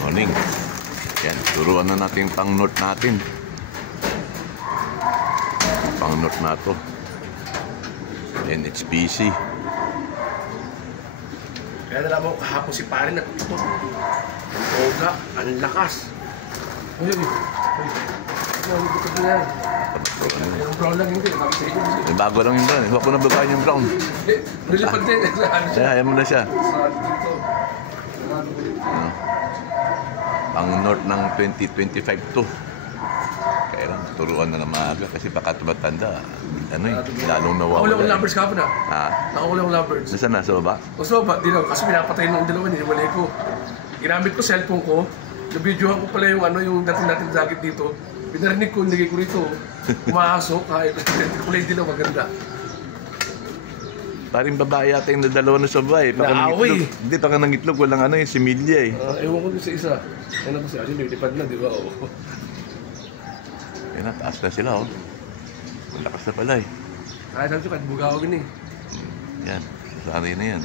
Morning. Yan, turuan na natin yung pang-note natin. Pang-note na to. NHPC. Kaya nalaman ko kahapon si pare na ito. Ang boga, ang lakas. Uy, uy. Ano ko ito yan? Yung brown lang hindi. May bago lang yung brown. Huwag ko na babayin yung brown. Nilipad din. Ayaw mo na siya. Ang north ng 2025 to. Kaya lang, turuan na maaga kasi baka tumatanda. Ano eh, lalong nawawala. Nakawala akong lovers kahapon ah. Ha? Nakawala akong lovers. Nasaan na? Sa baba? O sa baba, di lang. Kasi pinapatay nung dalawa, niniwalay ko. Ginamit ko cellphone ko. Nabidyohan ko pala yung yung dating natin jacket dito. Pinarinig ko, nilagay ko rito. Pumasok, kahit kulay din ang maganda. Paring babae yata yung dalawa na sa babae. Naaway. Hindi, paka nangitlog. Walang ano yung similya eh. Ewan ko dun sa isa. Ano kasi, ano nilipad na, di ba? Oh. Yan na, taas na sila oh. Malakas na pala eh. Ay, sabi ko, kahit bugawin eh. Yan, sasanay na yan.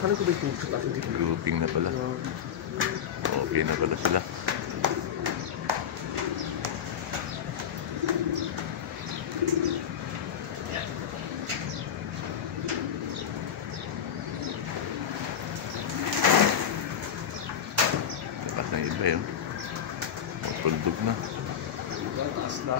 Saan ko ba yung tubos sa dito? Grouping na pala. Okay na pala sila. Lakas ng iba yun. Tuldog na. Taas na.